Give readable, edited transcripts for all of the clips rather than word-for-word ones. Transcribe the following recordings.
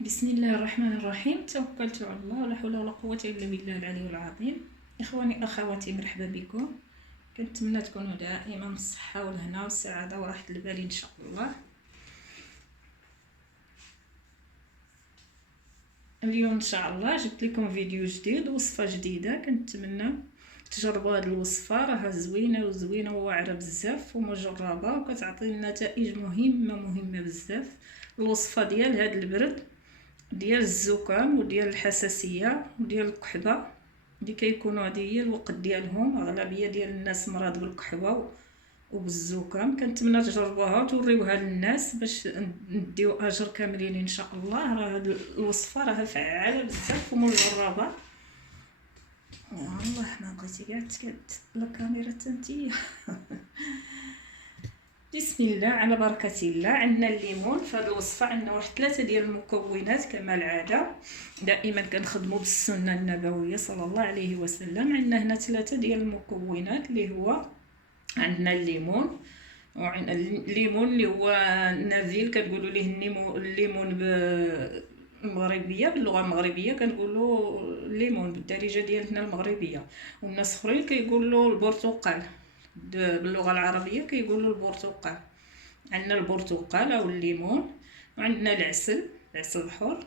بسم الله الرحمن الرحيم. توكلت على الله ولا حول ولا قوة إلا بالله العلي العظيم. إخواني أخواتي، مرحبا بكم. كنتمنى تكونوا دائما بالصحة والهنا والسعادة وراحة البال إن شاء الله. اليوم إن شاء الله جبت لكم فيديو جديد، وصفة جديدة. كنتمنى تجربوا هذه الوصفة، راها زوينة وواعرة بزاف ومجربة وكتعطي نتائج مهمة بزاف. الوصفة ديال هذا البرد، ديال الزكام وديال الحساسيه وديال الكحبه اللي كيكونوا هذه هي الوقت ديالهم. اغلبيه ديال الناس مرض بالكحبه وبالزكام. كنتمنى تجربوها وتوريوها للناس باش نديو اجر كاملين ان شاء الله. راه هذه الوصفه راها فعاله بزاف ومجربه. الله ما بغيتي كاع لا كاميرا تنتيا. بسم الله على بركة الله. عندنا الليمون في هذه الوصفة. عندنا واحد 3 ديال المكونات كما العادة، دائما كنخدموا بالسنة النبوية صلى الله عليه وسلم. عندنا هنا 3 ديال المكونات اللي هو عندنا الليمون، وعندنا الليمون اللي هو النافيل، كنقولوا ليه الليمون بالمغربيه، باللغه المغربيه كنقولوا الليمون بالدارجه ديالنا المغربيه، والناس اخرين كيقولوا البرتقال باللغه العربيه كيقولوا البرتقال. عندنا البرتقال او الليمون، وعندنا العسل الحر،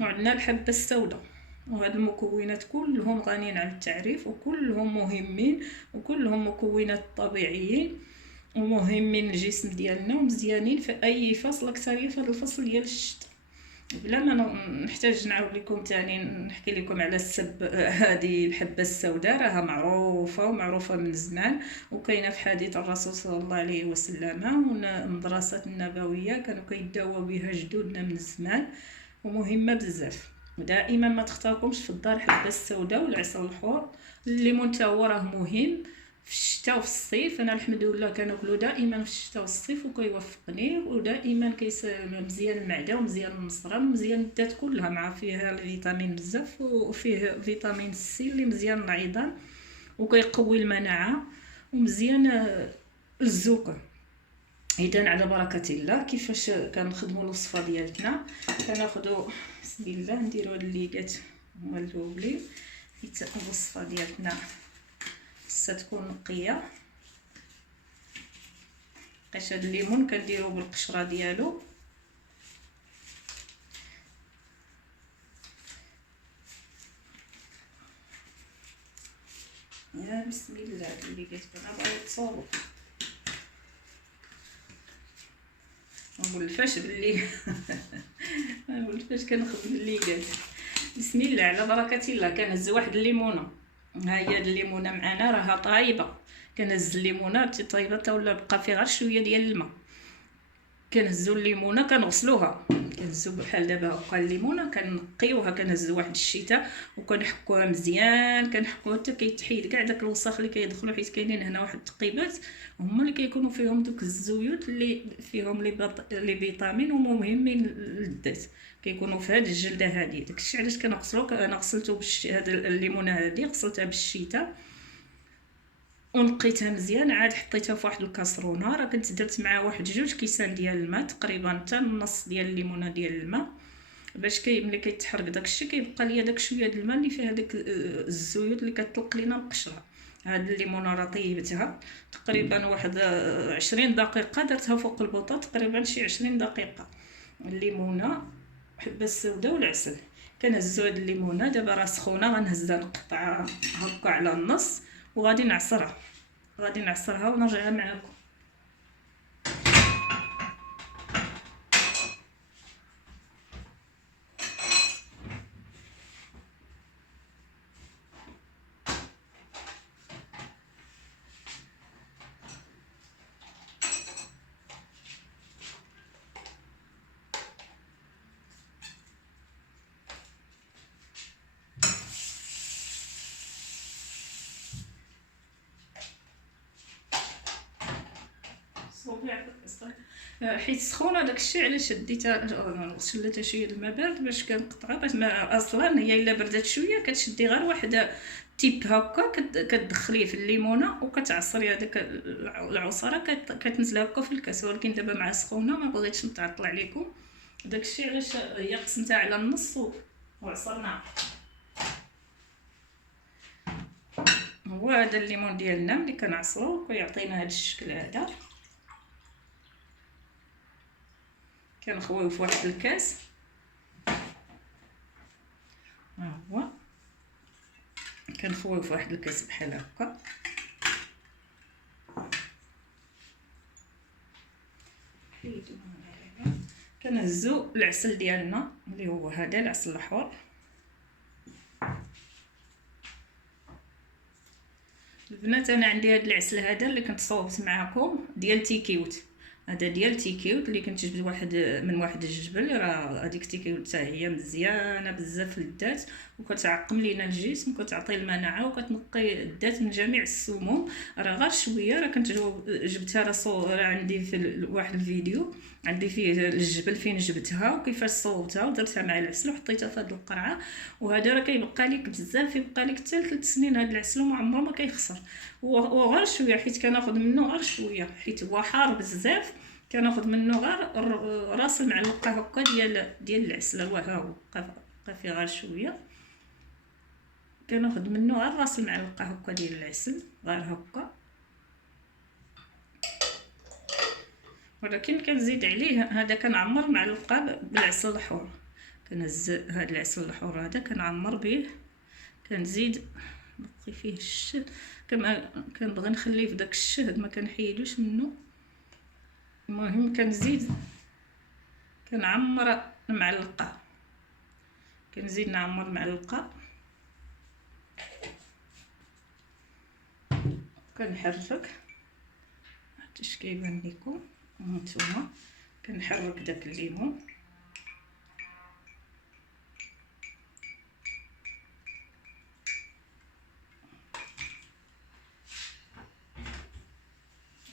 وعندنا الحبه السوداء. وهاد المكونات كلهم غنيين عن التعريف، وكلهم مهمين، وكلهم مكونات طبيعيين ومهمين للجسم ديالنا ومزيانين في اي فصل، اكثر في هذا الفصل ديال الشتاء. بلا ما نحتاج نعاود لكم تاني نحكي لكم على هذه الحبه السوداء. راها معروفه من زمان، وكاينه في حديث الرسول صلى الله عليه وسلم، والمدرسات النبويه كانوا كيداووا بها جدودنا من زمان، ومهمه بزاف. ودائما ما تختاركمش في الدار الحبه السوداء والعسل الحر. الليمون تا هو راه مهم في الشتاء وفي الصيف. انا الحمد لله كناكلو دائما في الشتاء والصيف وكيوفقني، ودائما مزيان المعده ومزيان المصران ومزيان الذات كلها، مع فيها الفيتامين بزاف، وفيه فيتامين سي اللي مزيان للعظام وكيقوي المناعه ومزيان الزكام. اذا على بركه الله كيفاش كنخدموا الوصفه ديالتنا. كناخذوا بسم الله نديروا هاد الليقات هما الاولين. حيت الوصفه ديالتنا ستكون نقيه. بقيت هاد الليمون كنديرو بالقشره ديالو. يا بسم الله اللي قلت انا بغيت تصور نقولفاش باللي نقولفاش كنخدم الليقات. بسم الله على بركه الله. كنهز واحد الليمونه، ها هي الليمونه معنا راها طايبه. كنهز الليمونه طايبه ولا بقى فيها غير شويه ديال الماء. كنهزوا الليمونه كنغسلوها، كنهزوا بحال دابا هكا الليمونه كنقيوها، كنهزوا واحد الشتاء وكنحكوها مزيان. كنحكوها حتى كيتحيد كاع داك الوسخ اللي كيدخلوا، حيت كاينين هنا واحد التقيبات هما اللي كيكونوا فيهم دوك الزيوت اللي فيهم لي فيتامين ومهمين للذات، كيكونوا في هذه الجلده هذه. داكشي علاش كنغسلوه. انا غسلته هذه الليمونه هذه غسلتها بالشتاء ونقيتها مزيان، عاد حطيتها في واحد الكاسرونه. راه كنت درت معها واحد 2 كيسان ديال الماء، تقريبا حتى النص ديال الليمونه ديال الماء، باش ملي كيتحرق داكشي كيبقى ليا داك شويه د الماء اللي فيها داك الزيوت اللي كتطلق لينا القشره. هاد الليمونه راه طيبتها تقريبا واحد 20 دقيقه، درتها فوق البوطه تقريبا شي 20 دقيقه. الليمونه حبه السوداء والعسل. كنهزو هاد الليمونه دابا راه سخونه، غنهزها نقطعها هكا على النص وغادي نعصرها ونرجعها معكم. حيت سخونه داكشي علاش ديتها شلتها شويه الماء بارد باش كنقطعها. باش اصلا هي الا بردات شويه كتشدي غير واحد تيب هكا كتدخليه في الليمونه وكتعصري هذاك العصاره كتنزلها هكا في الكاس. ولكن دابا مع سخونه ما بغيتش نتعطل عليكم، داكشي علاش هي قسمتها على النص وعصرناها. هو هذا الليمون ديالنا ملي كنعصرو كيعطينا هذا الشكل هذا. كنخويو في واحد الكاس، ها هو كنخويو في واحد الكاس بحال هكا. كنهزو العسل ديالنا اللي هو هذا العسل الاحمر. البنات انا عندي هذا العسل هذا اللي كنت صوبت معكم ديال تيكيوت، هذا ديال تيكيوت اللي كنت جبت من واحد الجبل. راه هذيك تيكيوت حتى هي مزيانه بزاف للذات، وكتعقم لينا الجسم وكتعطي المناعه وكتنقي الذات من جميع السموم. راه غير شويه، راه كنت جبتها راه عندي في واحد الفيديو عندي فيه الجبل فين جبتها وكيفاش صوبتها ودرتها مع العسل وحطيتها في هذه القرعه. وهذا راه كيبقى لك بزاف، يبقى لك حتى 3 سنين هذا العسل وما عمره ما كيخسر. وغير شويه حيت كناخذ منه غير شويه حيت هو حار بزاف. كناخذ منه غير راس المعلقه هكا ديال العسل. ها هو بقى فيه غير شويه، كناخذ منه غير راس المعلقه هكا ديال العسل غير هكا. ولكن كنزيد عليه هذا كنعمر معلقه بالعسل الحور. كنهز هذا العسل الحور هذا كنعمر به، كنزيد نقي فيه الشهد. كما كنبغي نخليه في داك الشهد ما كنحيدوش منه. المهم كنزيد كنعمر المعلقه، كنزيد نعمر معلقه، كنحرك حتى اش كيبان لكم هانتوما. كنحرك داك الليمون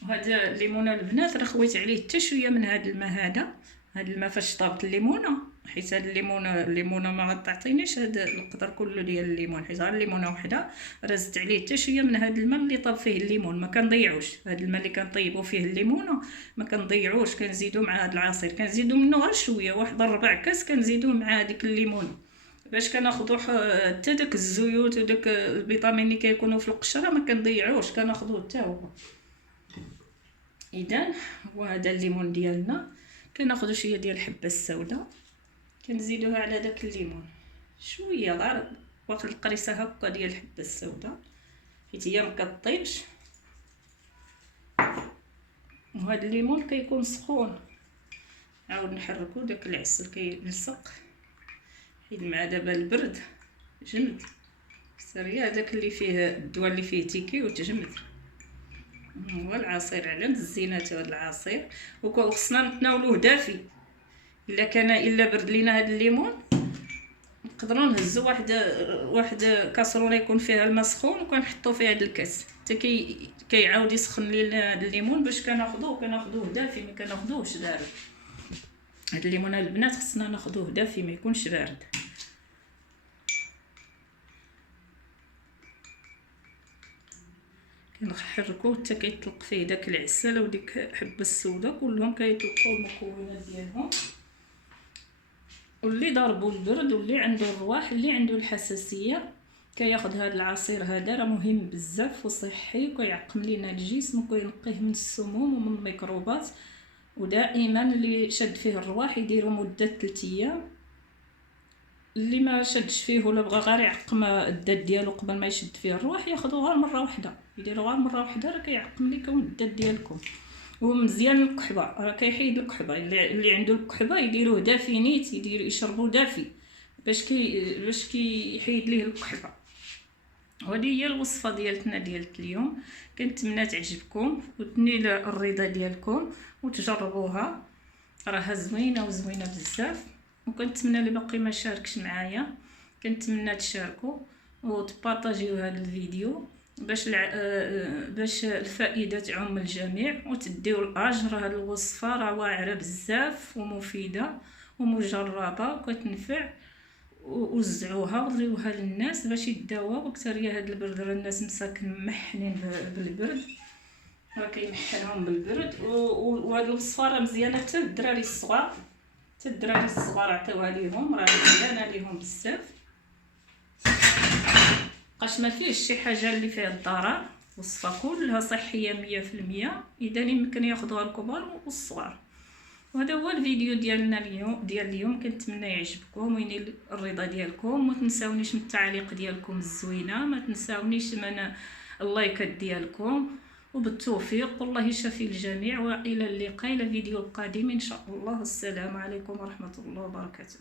وهذا الليمونه البنات راه خويت عليه حتى شويه من هذا الماء. هذا الماء فاش طابت الليمونه، حيت هذه الليمونه ما غتعطينيش هذا القدر كله ديال الليمون، حيت غير الليمونه وحده. رزت عليه حتى شويه من هذا الماء اللي طاب فيه الليمون، ما كنضيعوش هذا الماء اللي كنطيبوا فيه الليمونه ما كنضيعوش. كنزيدو مع هذا العصير، كنزيدو منه غير شويه، واحد 4 كاس كنزيدوه مع هذيك الليمونه باش كناخذوا حتى داك الزيوت وداك الفيتامين اللي كيكونوا في القشره ما كنضيعوش، كناخذوه حتى هو. اذا هو هذا الليمون ديالنا. كناخذوا شويه ديال الحبه السوداء كنزيدوها على داك الليمون شويه، غير واحد القريصه هكا ديال الحبه السوداء حيت هي ما كطيبش. وهذا الليمون كيكون سخون، عاود نحركو داك العسل كيلصق حيت مع دابا البرد جمد. سريه هذاك اللي فيه الدواء اللي فيه تيكي وتجمد. هو العصير على الزينات هذا العصير، وخصنا نتناولوه دافي. الا برد لينا هذا الليمون نقدروا نهزوا واحد كاسرونه يكون فيها الماء سخون وكنحطوا فيها هذا الكاس حتى كيعاود يسخن لينا هذا الليمون باش كناخذوه دافي، ما كناخذوهش بارد. هذا الليمون البنات خصنا ناخذوه دافي ما يكونش بارد. كنحركوه حتى كيطلق فيه داك العسل وديك الحبه السوداء كلهم كيطلقوا المكونات ديالهم. واللي ضربوا البرد واللي عنده الرواح اللي عنده الحساسيه كياخذ هذا العصير هذا، راه مهم بزاف وصحي وكيعقم لينا الجسم وكينقيه من السموم ومن الميكروبات. ودائما اللي شد فيه الرواح يديروا مده 3 ايام. اللي ما شدش فيه ولا بغى غير يعقم الدات ديالو قبل ما يشد فيه الرواح ياخذوا غير مره واحده، يديروا غير مره واحده راه كيعقم لكم الدات ديالكم. ومزيان الكحبه راه كيحيد الكحبه. اللي عنده الكحبه يديروه دافي نيت، يشربوا دافي باش كيحيد ليه الكحبه. وهذه هي الوصفه ديالتنا ديال اليوم. كنتمنى تعجبكم وتنيل الرضا ديالكم وتجربوها، راها زوينه بزاف. وكنتمنى اللي باقي ما شاركش معايا كنتمنى تشاركوا وتبارطاجيو هذا الفيديو باش الفائده تعم الجميع وتديو الاجر. هذه الوصفه راه واعره بزاف ومفيده ومجربه وكتنفع. ووزعوها وريوها للناس باش يداواو. اكثريه هذا البرد راه الناس مساكن محنين بالبرد، راه كيمحلهم بالبرد. وهذه الوصفه راه مزيانه حتى للدراري الصغار حتى الدراري الصغار عطيوها ليهم، راه مزيانه ليهم بزاف، بقاش ما فيهش شي حاجه اللي فيها الضرر، وصفه كلها صحيه 100%. اذا يمكن ياخذوها الكبار والصغار. وهذا هو الفيديو ديالنا اليوم كنتمنى يعجبكم وينيل الرضا ديالكم. وما تنساونيش من التعليق ديالكم الزوينه، ما تنساونيش من اللايكات ديالكم، وبالتوفيق والله يشفي الجميع. والى اللقاء، الى فيديو القادم ان شاء الله. السلام عليكم ورحمه الله وبركاته.